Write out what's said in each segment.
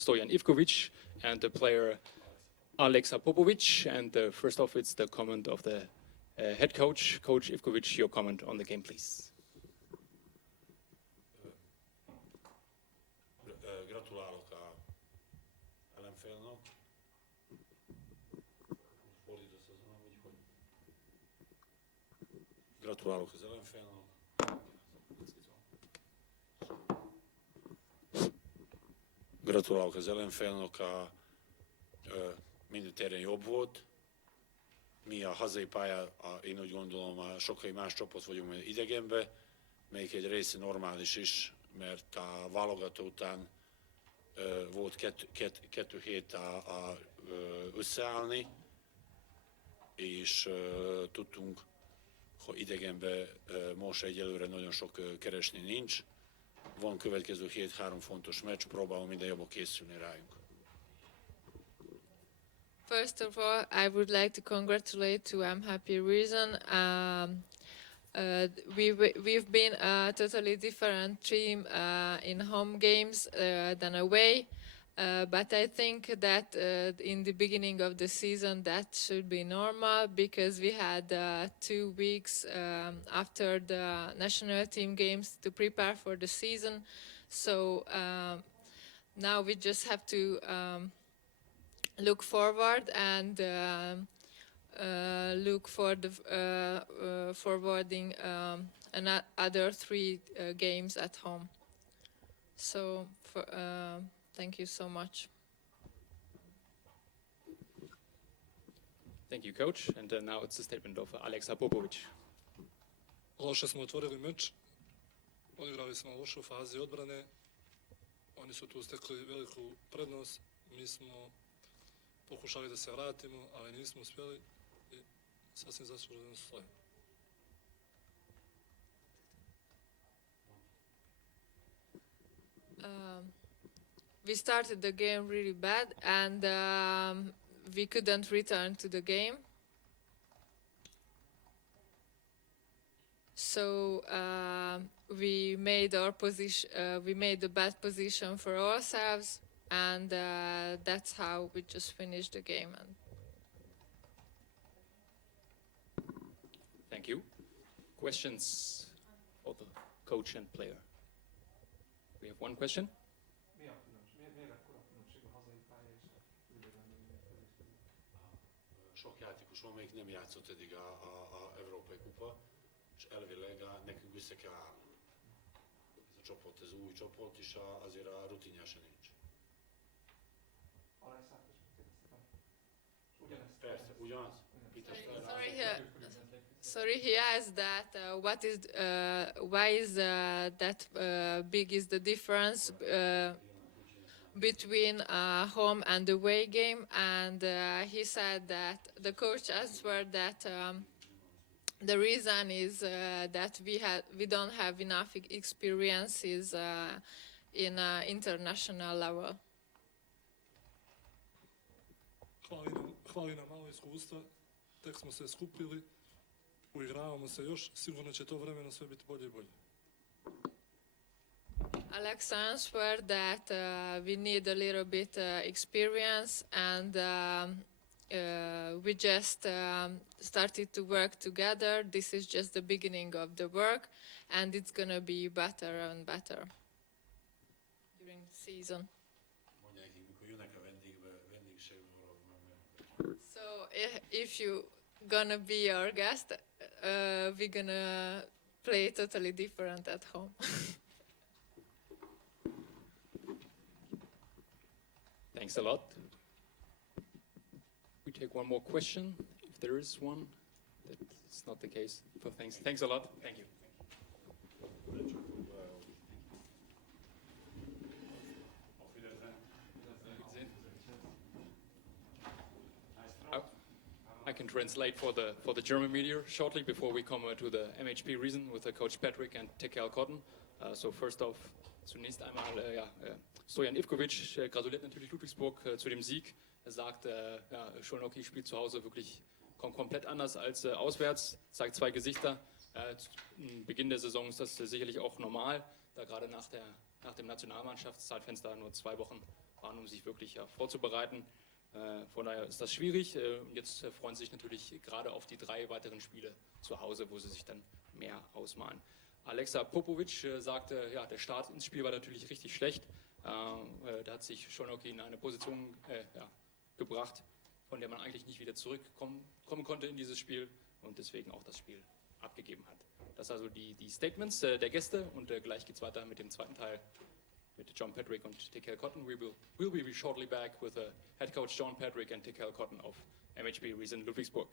Stojan Ivkovic and the player Alexa Popovic. And first off, it's the comment of the head coach. Coach Ivkovic, your comment on the game, please. Gratulálok a ellenfélnek. Fordítasz azon, vagy hogy? Gratulálok az ellenfélnek. Gratulálok az ellenfélnek, minden téren jobb volt. Mi a hazai pályán, én úgy gondolom, sokkal más csapat vagyunk, mint idegenben, melyik egy része normális is, mert a válogató után volt kettő hét összeállni, és tudtunk, hogy idegenben most egyelőre nagyon sok keresni nincs. Van következő hét 3 fontos meccs, próbálom minden jobban készülni rájuk. First of all, I would like to congratulate to MHP RIESEN. We've been a totally different team in home games than away, but I think that in the beginning of the season that should be normal because we had 2 weeks after the national team games to prepare for the season. So now we just have to look forward and look for the forwarding another 3 games at home. So thank you so much. Thank you, coach. And now it's the statement of Alexa Popovic. Loše smo otvorili meč, odigrali smo lošu fazi odbrane, oni su tu stekli veliku prednost, mi smo pokušali da se vratimo, ali nismo uspjeli i sasvim zasluženo stoji. We started the game really bad and we couldn't return to the game. So we made our position, we made a bad position for ourselves, and that's how we just finished the game. Thank you. Questions for the coach and player? We have one question. Sok játékos van, még nem játszott eddig a Európai Kupa, és elvileg nekünk össze kell állni. Ez a csapat, ez új csapat, és azért a rutinja se nincs. Persze, ugyanaz. Sorry, he asked that why is that big is the difference between home and away game, and he said that the coach answered that the reason is that we don't have enough experiences in international level. Hvali nam malo iskustva, tek smo se skupili, uigravamo se još, sigurno će to vremeno sve biti bolje i bolje. Alex answered that we need a little bit experience, and we just started to work together. This is just the beginning of the work, and it's going to be better and better during the season. So if you're gonna be our guest, we're gonna play totally different at home. Thanks a lot. We take one more question, if there is one. That's not the case. So thanks a lot. Thank you. I can translate for the German media shortly before we come to the MHP RIESEN with Coach Patrick and Tekel Cotton. So first off, zunächst einmal Stojan Ivkovic gratuliert natürlich Ludwigsburg zu dem Sieg. Er sagt, Szolnoki spielt zu Hause wirklich komplett anders als auswärts, zeigt 2 Gesichter. Zu Beginn der Saison ist das sicherlich auch normal, da gerade nach dem Nationalmannschaftszeitfenster nur 2 Wochen waren, um sich wirklich vorzubereiten. Von daher ist das schwierig. Jetzt freuen sie sich natürlich gerade auf die 3 weiteren Spiele zu Hause, wo sie sich dann mehr ausmalen. Alexa Popovic sagte, ja, der Start ins Spiel war natürlich richtig schlecht. Da hat sich Szolnoki in eine Position gebracht, von der man eigentlich nicht wieder zurückkommen konnte in dieses Spiel und deswegen auch das Spiel abgegeben hat. Das sind also die Statements der Gäste und gleich geht es weiter mit dem zweiten Teil mit John Patrick und Tikel Cotton. We'll be shortly back with head coach John Patrick and Tikel Cotton of MHP RIESEN Ludwigsburg.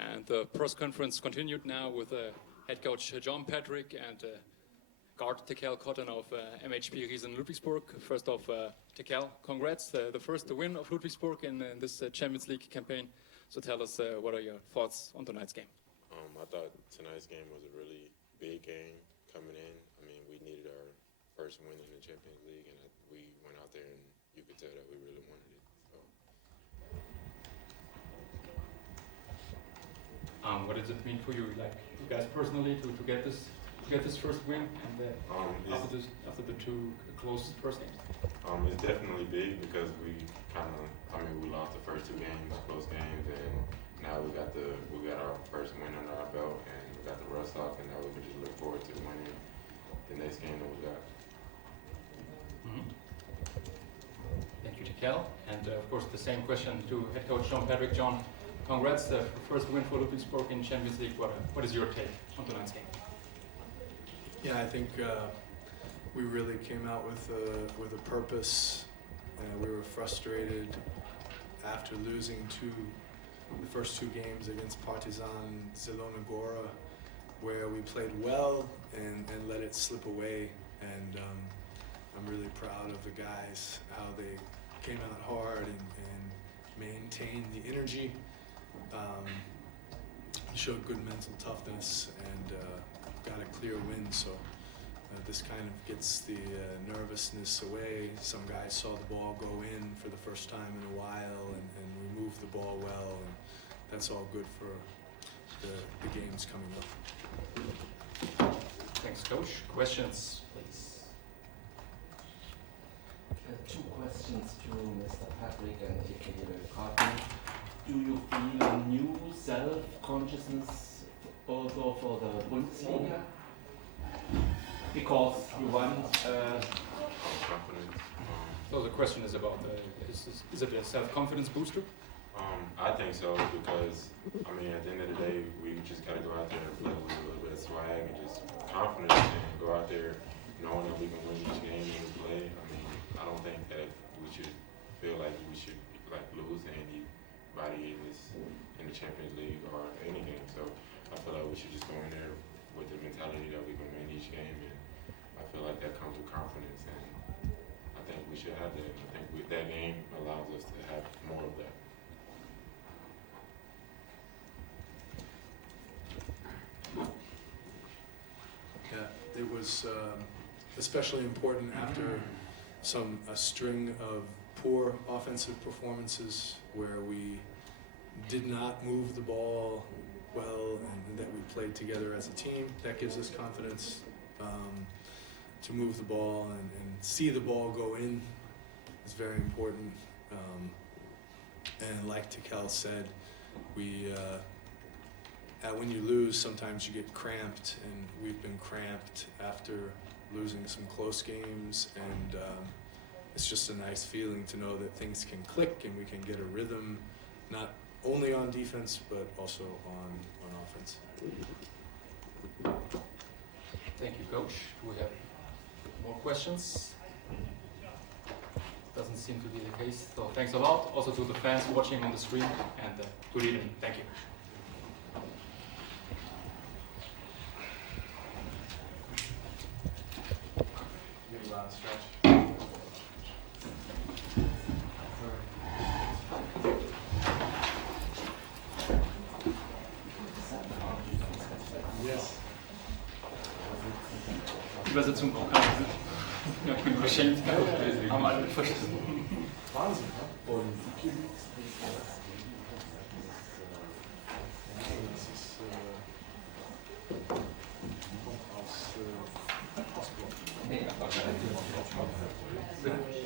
And the press conference continued now with head coach John Patrick and guard Tikel Cotton of MHP RIESEN Ludwigsburg. First off, Tikel, congrats, the first win of Ludwigsburg in this Champions League campaign. So tell us, what are your thoughts on tonight's game? I thought tonight's game was a really big game coming in. I mean, we needed our first win in the Champions League, and we went out there and you could tell that we really wanted it. So. What does it mean for you, like you guys personally, to get this first win and after the 2 close first games? It's definitely big because we lost the first 2 games, close games, and now we got our first win under our belt, and we got the rust off, and now we can just look forward to winning the next game that we got. Mm-hmm. Thank you, Tikel. And of course, the same question to head coach John Patrick. John, congrats, the first win for Ludwigsburg in Champions League. What is your take on tonight's game? Yeah, I think we really came out with a purpose. We were frustrated after losing the first 2 games against Partizan Zielona Góra, where we played well and let it slip away. And I'm really proud of the guys, how they came out hard and maintained the energy. Showed good mental toughness and got a clear win. So this kind of gets the nervousness away. Some guys saw the ball go in for the first time in a while, and we moved the ball well, and that's all good for the games coming up. Thanks, coach. Questions, please. 2 questions to Mr. Patrick and Tikel Cotton. Do you feel a new self-consciousness also for the Bundesliga? Because you won. Confidence. So the question is about, is it a self-confidence booster? I think so, because I mean, at the end of the day, we just gotta go out there and play with a little bit of swag and just confidence and go out there knowing that we can win each game that we play. I mean, I don't think that we should feel like we should lose to anybody in the Champions League or any game. So I feel like we should just go in there with the mentality that we can win each game, and I feel like that comes with confidence, and I think we should have that. I think that game allows us to have more of that. Yeah, it was especially important after a string of poor offensive performances where we did not move the ball well and that we played together as a team. That gives us confidence to move the ball and see the ball go in is very important. And like Tikel said, we when you lose, sometimes you get cramped, and we've been cramped after losing some close games, and it's just a nice feeling to know that things can click and we can get a rhythm, not only on defense, but also on offense. Thank you, Coach. Do we have more questions? Doesn't seem to be the case. So thanks a lot. Also to the fans watching on the screen, and good evening. Thank you. Übersetzung auch keine. Ja, ich bin geschenkt. Haben alle verstanden. Wahnsinn, ne? Und das ist aus Oslo.